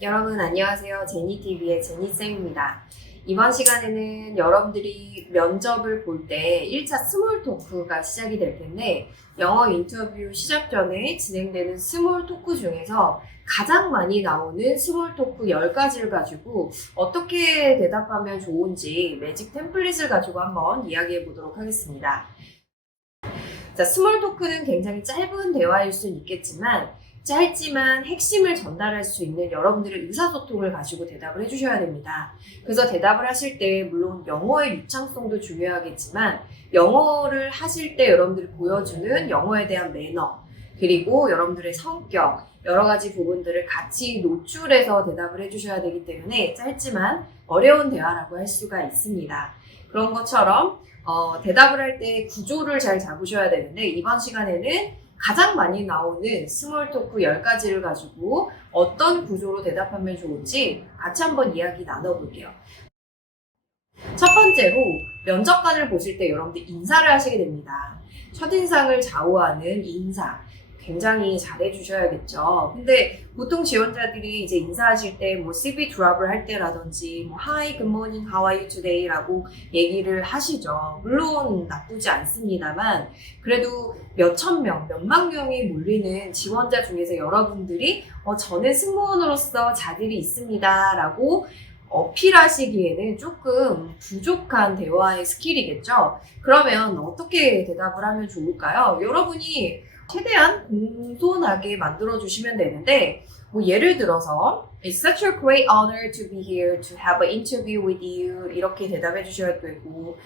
여러분 안녕하세요. 제니TV의 제니쌤입니다. 이번 시간에는 여러분들이 면접을 볼 때 1차 스몰 토크가 시작이 될 텐데 영어 인터뷰 시작 전에 진행되는 스몰 토크 중에서 가장 많이 나오는 스몰 토크 10가지를 가지고 어떻게 대답하면 좋은지 매직 템플릿을 가지고 한번 이야기해 보도록 하겠습니다. 자, 스몰 토크는 굉장히 짧은 대화일 수는 있겠지만 짧지만 핵심을 전달할 수 있는 여러분들의 의사소통을 가지고 대답을 해주셔야 됩니다. 그래서 대답을 하실 때 물론 영어의 유창성도 중요하겠지만 영어를 하실 때 여러분들이 보여주는 영어에 대한 매너 그리고 여러분들의 성격 여러 가지 부분들을 같이 노출해서 대답을 해주셔야 되기 때문에 짧지만 어려운 대화라고 할 수가 있습니다. 그런 것처럼 대답을 할 때 구조를 잘 잡으셔야 되는데 이번 시간에는 가장 많이 나오는 스몰 토크 10가지를 가지고 어떤 구조로 대답하면 좋은지 같이 한번 이야기 나눠볼게요. 첫 번째로 면접관을 보실 때 여러분들 인사를 하시게 됩니다. 첫인상을 좌우하는 인사. 굉장히 잘해주셔야겠죠. 근데 보통 지원자들이 이제 인사하실 때 뭐 CV 드랍을 할 때라든지 뭐 Hi, good morning, how are you today? 라고 얘기를 하시죠. 물론 나쁘지 않습니다만 그래도 몇천 명, 몇만 명이 몰리는 지원자 중에서 여러분들이 저는 승무원으로서 자질이 있습니다. 라고 어필하시기에는 조금 부족한 대화의 스킬이겠죠. 그러면 어떻게 대답을 하면 좋을까요? 여러분이 최대한 공손하게 만들어주시면 되는데 뭐 예를 들어서 It's such a great honor to be here to have an interview with you 이렇게 대답해 주셔야 되고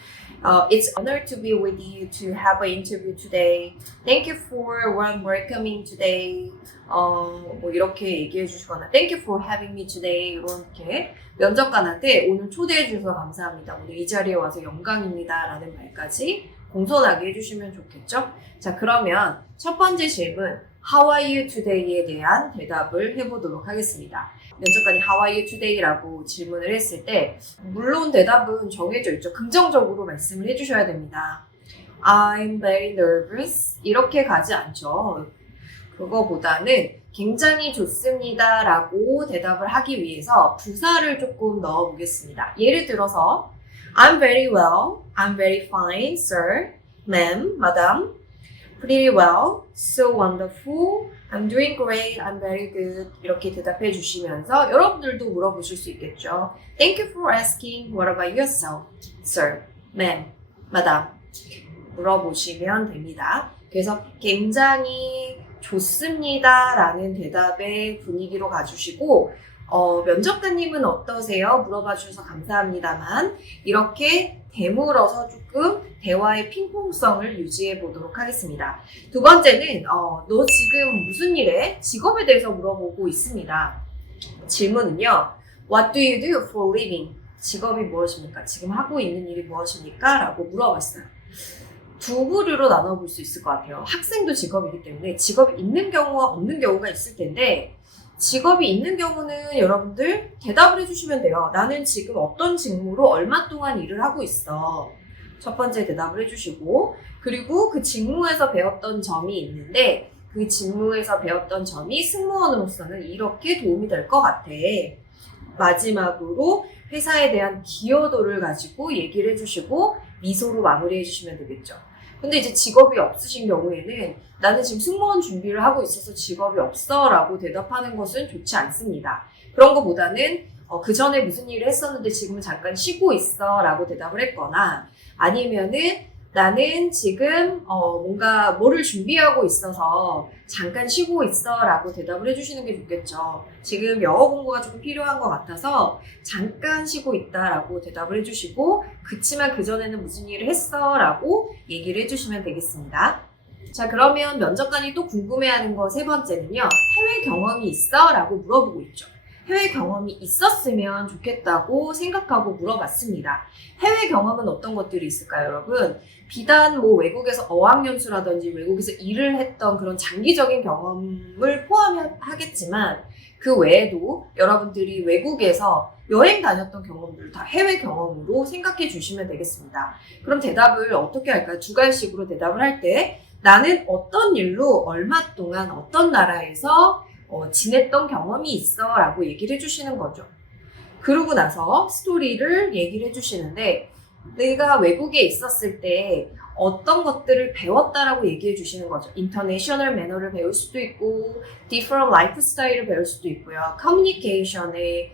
It's an honor to be with you to have an interview today. Thank you for welcoming today. 뭐 이렇게 얘기해 주시거나 Thank you for having me today 이렇게 면접관한테 오늘 초대해 주셔서 감사합니다. 오늘 이 자리에 와서 영광입니다. 라는 말까지 공손하게 해주시면 좋겠죠? 자, 그러면 첫 번째 질문 How are you today에 대한 대답을 해보도록 하겠습니다. 면접관이 How are you today? 라고 질문을 했을 때 물론 대답은 정해져 있죠. 긍정적으로 말씀을 해주셔야 됩니다. I'm very nervous 이렇게 가지 않죠. 그거보다는 굉장히 좋습니다 라고 대답을 하기 위해서 부사를 조금 넣어보겠습니다. 예를 들어서 I'm very well, I'm very fine, sir, ma'am, madam, pretty well, so wonderful, I'm doing great, I'm very good 이렇게 대답해 주시면서 여러분들도 물어보실 수 있겠죠. Thank you for asking, what about yourself, sir, ma'am, madam 물어보시면 됩니다. 그래서 굉장히 좋습니다 라는 대답의 분위기로 가주시고 면접관님은 어떠세요? 물어봐 주셔서 감사합니다만 이렇게 되물어서 조금 대화의 핑퐁성을 유지해 보도록 하겠습니다. 두 번째는 너 지금 무슨 일해? 직업에 대해서 물어보고 있습니다. 질문은요. What do you do for living? 직업이 무엇입니까? 지금 하고 있는 일이 무엇입니까? 라고 물어봤어요. 두 부류로 나눠볼 수 있을 것 같아요. 학생도 직업이기 때문에 직업이 있는 경우와 없는 경우가 있을 텐데 직업이 있는 경우는 여러분들 대답을 해주시면 돼요. 나는 지금 어떤 직무로 얼마 동안 일을 하고 있어. 첫 번째 대답을 해주시고 그리고 그 직무에서 배웠던 점이 있는데 그 직무에서 배웠던 점이 승무원으로서는 이렇게 도움이 될 것 같아. 마지막으로 회사에 대한 기여도를 가지고 얘기를 해주시고 미소로 마무리해 주시면 되겠죠. 근데 이제 직업이 없으신 경우에는 나는 지금 승무원 준비를 하고 있어서 직업이 없어 라고 대답하는 것은 좋지 않습니다. 그런 것보다는 그 전에 무슨 일을 했었는데 지금은 잠깐 쉬고 있어 라고 대답을 했거나 아니면은 나는 지금 뭔가 뭐를 준비하고 있어서 잠깐 쉬고 있어 라고 대답을 해주시는 게 좋겠죠. 지금 영어 공부가 조금 필요한 것 같아서 잠깐 쉬고 있다 라고 대답을 해주시고 그치만 그전에는 무슨 일을 했어 라고 얘기를 해주시면 되겠습니다. 자, 그러면 면접관이 또 궁금해하는 거 세 번째는요. 해외 경험이 있어? 라고 물어보고 있죠. 해외 경험이 있었으면 좋겠다고 생각하고 물어봤습니다. 해외 경험은 어떤 것들이 있을까요, 여러분? 비단 뭐 외국에서 어학연수라든지 외국에서 일을 했던 그런 장기적인 경험을 포함하겠지만 그 외에도 여러분들이 외국에서 여행 다녔던 경험들을 다 해외 경험으로 생각해 주시면 되겠습니다. 그럼 대답을 어떻게 할까요? 두 가지식으로 대답을 할 때 나는 어떤 일로 얼마 동안 어떤 나라에서 지냈던 경험이 있어 라고 얘기를 해주시는 거죠. 그러고 나서 스토리를 얘기를 해주시는데 내가 외국에 있었을 때 어떤 것들을 배웠다라고 얘기해 주시는 거죠. 인터내셔널 매너를 배울 수도 있고 different 라이프 스타일을 배울 수도 있고요. 커뮤니케이션의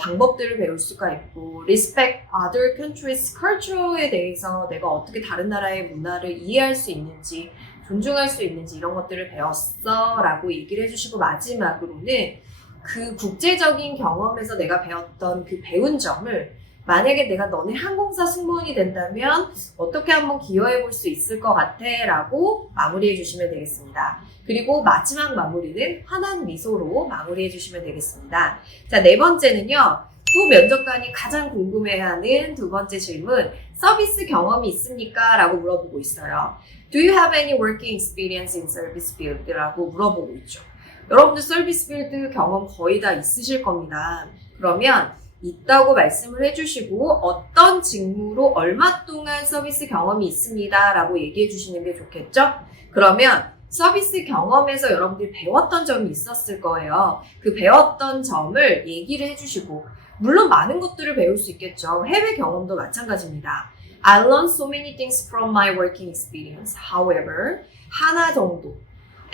방법들을 배울 수가 있고 respect other countries culture에 대해서 내가 어떻게 다른 나라의 문화를 이해할 수 있는지 존중할 수 있는지 이런 것들을 배웠어 라고 얘기를 해주시고 마지막으로는 그 국제적인 경험에서 내가 배웠던 그 배운 점을 만약에 내가 너네 항공사 승무원이 된다면 어떻게 한번 기여해 볼 수 있을 것 같아 라고 마무리해 주시면 되겠습니다. 그리고 마지막 마무리는 환한 미소로 마무리해 주시면 되겠습니다. 자, 네 번째는요. 또 면접관이 가장 궁금해하는 두 번째 질문, 서비스 경험이 있습니까? 라고 물어보고 있어요. Do you have any working experience in service field? 라고 물어보고 있죠. 여러분들 서비스 필드 경험 거의 다 있으실 겁니다. 그러면 있다고 말씀을 해주시고 어떤 직무로 얼마 동안 서비스 경험이 있습니다 라고 얘기해 주시는 게 좋겠죠? 그러면 서비스 경험에서 여러분들이 배웠던 점이 있었을 거예요. 그 배웠던 점을 얘기를 해주시고 물론 많은 것들을 배울 수 있겠죠. 해외 경험도 마찬가지입니다. I learned so many things from my working experience. However, 하나 정도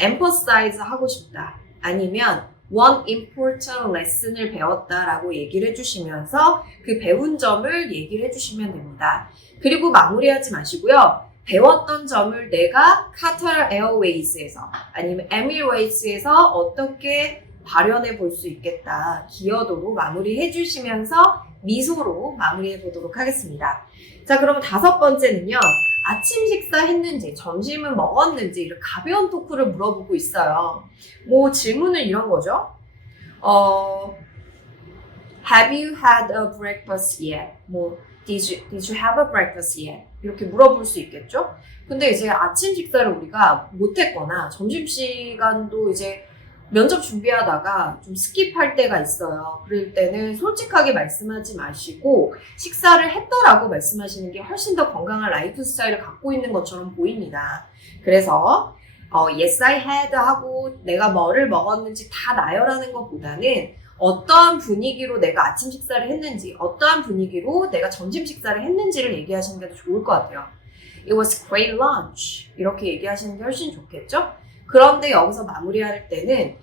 emphasize 하고 싶다. 아니면 one important lesson을 배웠다라고 얘기를 해주시면서 그 배운 점을 얘기를 해주시면 됩니다. 그리고 마무리하지 마시고요. 배웠던 점을 내가 카타르 에어웨이즈에서 아니면 에미레이츠에서 어떻게 발현해 볼 수 있겠다. 기여도로 마무리해 주시면서 미소로 마무리해 보도록 하겠습니다. 자, 그럼 다섯 번째는요. 아침 식사 했는지, 점심은 먹었는지 이런 가벼운 토크를 물어보고 있어요. 뭐 질문은 이런 거죠. Have you had a breakfast yet? 뭐 Did you have a breakfast yet? 이렇게 물어볼 수 있겠죠? 근데 이제 아침 식사를 우리가 못했거나 점심시간도 이제 면접 준비하다가 좀 스킵할 때가 있어요. 그럴 때는 솔직하게 말씀하지 마시고 식사를 했더라고 말씀하시는 게 훨씬 더 건강한 라이프 스타일을 갖고 있는 것처럼 보입니다. 그래서 yes I had 하고 내가 뭐를 먹었는지 다 나열하는 것보다는 어떠한 분위기로 내가 아침 식사를 했는지 어떠한 분위기로 내가 점심 식사를 했는지를 얘기하시는 게 더 좋을 것 같아요. It was great lunch 이렇게 얘기하시는 게 훨씬 좋겠죠? 그런데 여기서 마무리할 때는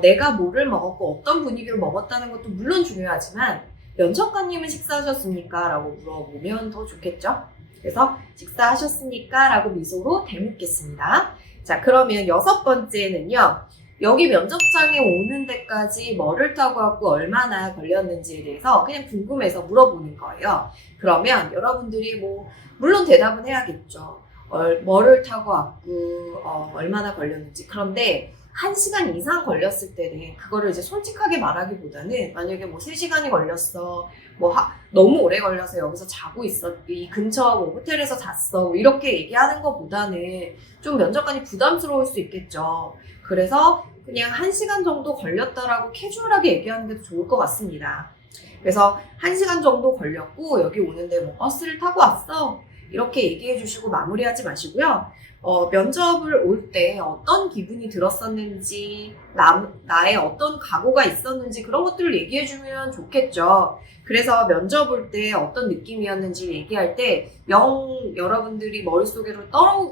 내가 뭐를 먹었고 어떤 분위기로 먹었다는 것도 물론 중요하지만 면접관님은 식사하셨습니까? 라고 물어보면 더 좋겠죠? 그래서 식사하셨습니까? 라고 미소로 대묻겠습니다. 자, 그러면 여섯 번째는요. 여기 면접장에 오는 데까지 뭐를 타고 왔고 얼마나 걸렸는지에 대해서 그냥 궁금해서 물어보는 거예요. 그러면 여러분들이 물론 대답은 해야겠죠. 뭐를 타고 왔고 얼마나 걸렸는지. 그런데 1시간 이상 걸렸을 때는 그거를 이제 솔직하게 말하기보다는 만약에 3시간이 걸렸어. 너무 오래 걸려서 여기서 자고 있어. 이 근처 호텔에서 잤어. 이렇게 얘기하는 것보다는 좀 면접관이 부담스러울 수 있겠죠. 그래서 그냥 1시간 정도 걸렸다라고 캐주얼하게 얘기하는 게 좋을 것 같습니다. 그래서 1시간 정도 걸렸고 여기 오는데 버스를 타고 왔어. 이렇게 얘기해 주시고 마무리하지 마시고요. 면접을 올 때 어떤 기분이 들었었는지, 나의 어떤 각오가 있었는지 그런 것들을 얘기해 주면 좋겠죠. 그래서 면접 올 때 어떤 느낌이었는지 얘기할 때 여러분들이 머릿속으로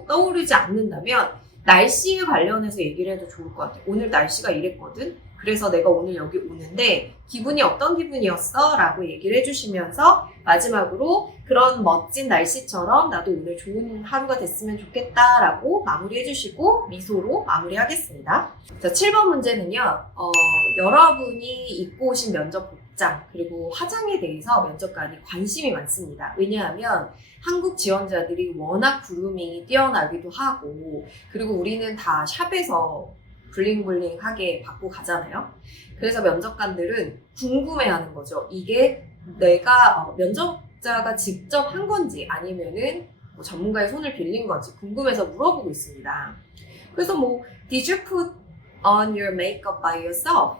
떠오르지 않는다면 날씨에 관련해서 얘기를 해도 좋을 것 같아요. 오늘 날씨가 이랬거든? 그래서 내가 오늘 여기 오는데 기분이 어떤 기분이었어? 라고 얘기를 해주시면서 마지막으로 그런 멋진 날씨처럼 나도 오늘 좋은 하루가 됐으면 좋겠다 라고 마무리해 주시고 미소로 마무리하겠습니다. 자, 7번 문제는요. 여러분이 입고 오신 면접 복장 그리고 화장에 대해서 면접관이 관심이 많습니다. 왜냐하면 한국 지원자들이 워낙 그루밍이 뛰어나기도 하고 그리고 우리는 다 샵에서 블링블링하게 받고 가잖아요. 그래서 면접관들은 궁금해하는 거죠. 이게 내가 면접자가 직접 한 건지 아니면은 전문가의 손을 빌린 건지 궁금해서 물어보고 있습니다. 그래서 Did you put on your makeup by yourself?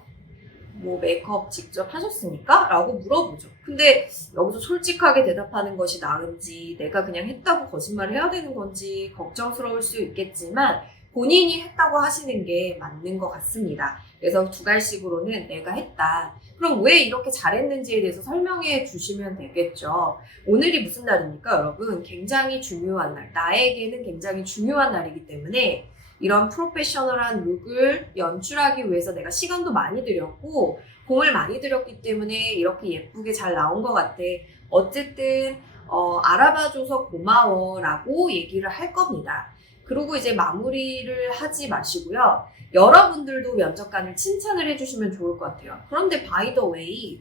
메이크업 직접 하셨습니까? 라고 물어보죠. 근데 여기서 솔직하게 대답하는 것이 나은지 내가 그냥 했다고 거짓말을 해야 되는 건지 걱정스러울 수 있겠지만 본인이 했다고 하시는 게 맞는 것 같습니다. 그래서 두 갈식으로는 내가 했다. 그럼 왜 이렇게 잘했는지에 대해서 설명해 주시면 되겠죠. 오늘이 무슨 날입니까, 여러분? 굉장히 중요한 날. 나에게는 굉장히 중요한 날이기 때문에 이런 프로페셔널한 룩을 연출하기 위해서 내가 시간도 많이 들였고 공을 많이 들였기 때문에 이렇게 예쁘게 잘 나온 것 같아. 어쨌든 알아봐줘서 고마워라고 얘기를 할 겁니다. 그리고 이제 마무리를 하지 마시고요. 여러분들도 면접관을 칭찬을 해주시면 좋을 것 같아요. 그런데 by the way,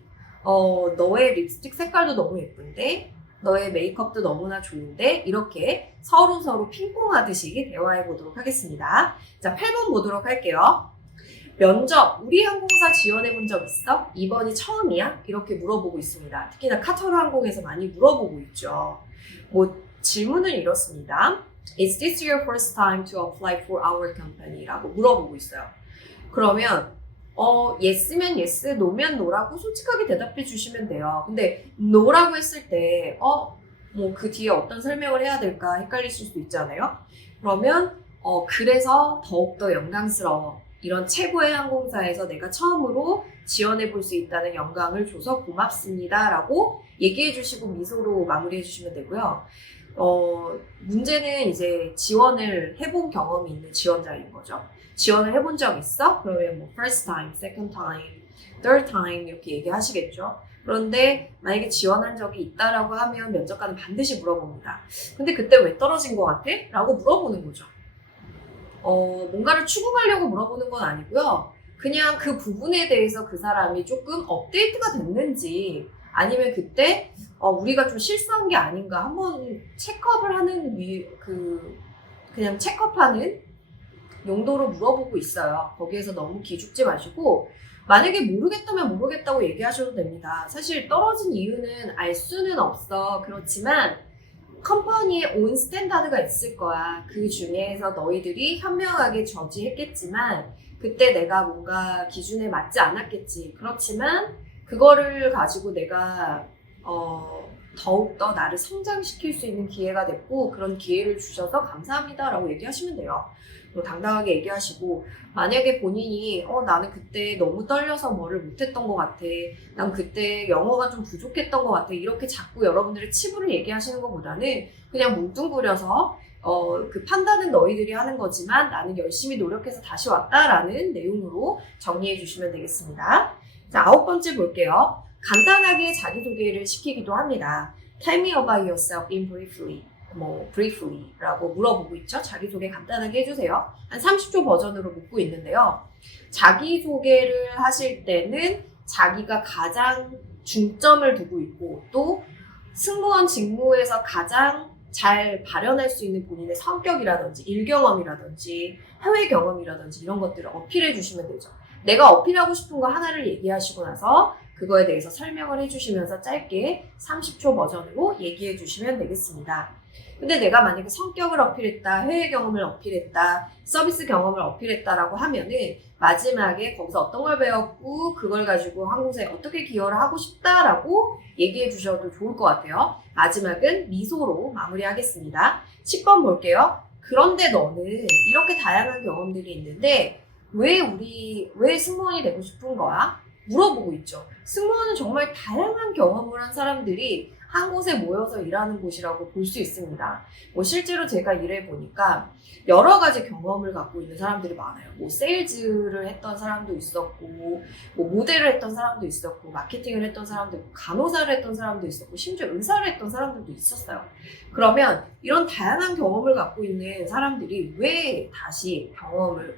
너의 립스틱 색깔도 너무 예쁜데, 너의 메이크업도 너무나 좋은데, 이렇게 서로 핑퐁하듯이 대화해 보도록 하겠습니다. 자, 8번 보도록 할게요. 면접, 우리 항공사 지원해 본 적 있어? 이번이 처음이야? 이렇게 물어보고 있습니다. 특히나 카타르 항공에서 많이 물어보고 있죠. 질문은 이렇습니다. Is this your first time to apply for our company? 라고 물어보고 있어요. 그러면 yes면 yes, no면 no라고 솔직하게 대답해 주시면 돼요. 근데 no라고 했을 때 그 뒤에 어떤 설명을 해야 될까 헷갈리실 수 있잖아요. 그러면 그래서 더욱더 영광스러워. 이런 최고의 항공사에서 내가 처음으로 지원해 볼 수 있다는 영광을 줘서 고맙습니다. 라고 얘기해 주시고 미소로 마무리해 주시면 되고요. 문제는 이제 지원을 해본 경험이 있는 지원자인 거죠. 지원을 해본 적 있어? 그러면 뭐 first time, second time, third time 이렇게 얘기하시겠죠. 그런데 만약에 지원한 적이 있다라고 하면 면접관은 반드시 물어봅니다. 근데 그때 왜 떨어진 것 같아? 라고 물어보는 거죠. 뭔가를 추궁하려고 물어보는 건 아니고요. 그냥 그 부분에 대해서 그 사람이 조금 업데이트가 됐는지 아니면 그때 우리가 좀 실수한 게 아닌가 한번 체크업을 하는 그냥 체크업하는 용도로 물어보고 있어요. 거기에서 너무 기죽지 마시고 만약에 모르겠다면 모르겠다고 얘기하셔도 됩니다. 사실 떨어진 이유는 알 수는 없어. 그렇지만 컴퍼니의 온 스탠다드가 있을 거야. 그 중에서 너희들이 현명하게 저지했겠지만 그때 내가 뭔가 기준에 맞지 않았겠지. 그렇지만 그거를 가지고 내가 더욱더 나를 성장시킬 수 있는 기회가 됐고 그런 기회를 주셔서 감사합니다 라고 얘기하시면 돼요. 당당하게 얘기하시고 만약에 본인이 나는 그때 너무 떨려서 뭐를 못했던 것 같아. 난 그때 영어가 좀 부족했던 것 같아. 이렇게 자꾸 여러분들의 치부를 얘기하시는 것보다는 그냥 뭉뚱그려서 그 판단은 너희들이 하는 거지만 나는 열심히 노력해서 다시 왔다라는 내용으로 정리해 주시면 되겠습니다. 자, 9번째 볼게요. 간단하게 자기소개를 시키기도 합니다. Tell me about yourself in briefly. briefly 라고 물어보고 있죠. 자기소개 간단하게 해주세요. 한 30초 버전으로 묻고 있는데요. 자기소개를 하실 때는 자기가 가장 중점을 두고 있고 또 승무원 직무에서 가장 잘 발현할 수 있는 본인의 성격이라든지 일경험이라든지 해외 경험이라든지 이런 것들을 어필해 주시면 되죠. 내가 어필하고 싶은 거 하나를 얘기하시고 나서 그거에 대해서 설명을 해주시면서 짧게 30초 버전으로 얘기해 주시면 되겠습니다. 근데 내가 만약에 성격을 어필했다, 해외 경험을 어필했다, 서비스 경험을 어필했다라고 하면은 마지막에 거기서 어떤 걸 배웠고 그걸 가지고 항공사에 어떻게 기여를 하고 싶다라고 얘기해 주셔도 좋을 것 같아요. 마지막은 미소로 마무리하겠습니다. 10번 볼게요. 그런데 너는 이렇게 다양한 경험들이 있는데 왜 승무원이 되고 싶은 거야? 물어보고 있죠. 승무원은 정말 다양한 경험을 한 사람들이 한 곳에 모여서 일하는 곳이라고 볼 수 있습니다. 실제로 제가 일해보니까 여러 가지 경험을 갖고 있는 사람들이 많아요. 세일즈를 했던 사람도 있었고, 모델을 했던 사람도 있었고, 마케팅을 했던 사람도 있고, 간호사를 했던 사람도 있었고, 심지어 의사를 했던 사람들도 있었어요. 그러면 이런 다양한 경험을 갖고 있는 사람들이 왜 다시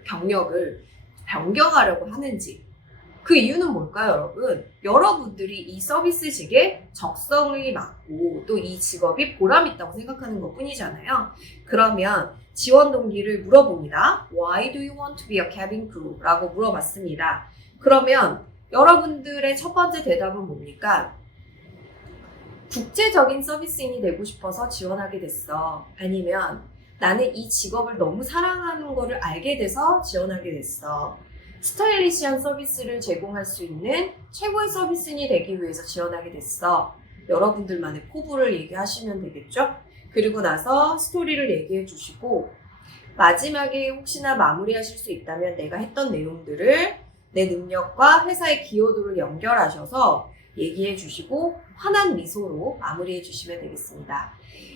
경력을 변경하려고 하는지, 그 이유는 뭘까요, 여러분? 여러분들이 이 서비스직에 적성이 맞고 또 이 직업이 보람있다고 생각하는 것 뿐이잖아요. 그러면 지원 동기를 물어봅니다. Why do you want to be a cabin crew? 라고 물어봤습니다. 그러면 여러분들의 첫 번째 대답은 뭡니까? 국제적인 서비스인이 되고 싶어서 지원하게 됐어. 아니면 나는 이 직업을 너무 사랑하는 거를 알게 돼서 지원하게 됐어. 스타일리시한 서비스를 제공할 수 있는 최고의 서비스인이 되기 위해서 지원하게 됐어. 여러분들만의 포부를 얘기하시면 되겠죠? 그리고 나서 스토리를 얘기해 주시고 마지막에 혹시나 마무리하실 수 있다면 내가 했던 내용들을 내 능력과 회사의 기여도를 연결하셔서 얘기해 주시고 환한 미소로 마무리해 주시면 되겠습니다.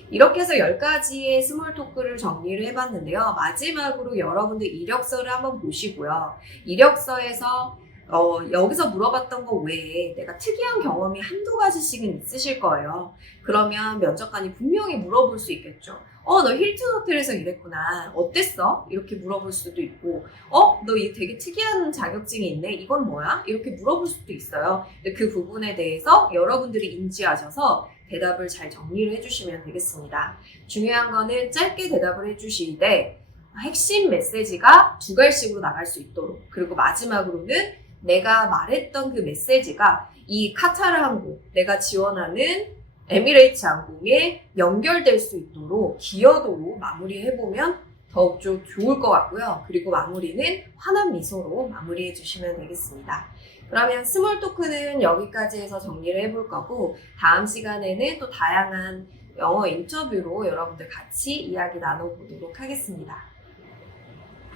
이렇게 해서 10가지의 스몰 토크를 정리를 해봤는데요. 마지막으로 여러분들 이력서를 한번 보시고요. 이력서에서 여기서 물어봤던 거 외에 내가 특이한 경험이 한두 가지씩은 있으실 거예요. 그러면 면접관이 분명히 물어볼 수 있겠죠. 너 힐튼 호텔에서 일했구나. 어땠어? 이렇게 물어볼 수도 있고, 너 이 되게 특이한 자격증이 있네. 이건 뭐야? 이렇게 물어볼 수도 있어요. 근데 그 부분에 대해서 여러분들이 인지하셔서 대답을 잘 정리를 해주시면 되겠습니다. 중요한 거는 짧게 대답을 해주시되 핵심 메시지가 2갈씩으로 나갈 수 있도록, 그리고 마지막으로는 내가 말했던 그 메시지가 이 카타르 항공, 내가 지원하는 에미레이츠 항공에 연결될 수 있도록 기여도로 마무리해보면 더욱 좋을 것 같고요. 그리고 마무리는 환한 미소로 마무리해 주시면 되겠습니다. 그러면 스몰 토크는 여기까지 해서 정리를 해볼 거고, 다음 시간에는 또 다양한 영어 인터뷰로 여러분들 같이 이야기 나눠보도록 하겠습니다.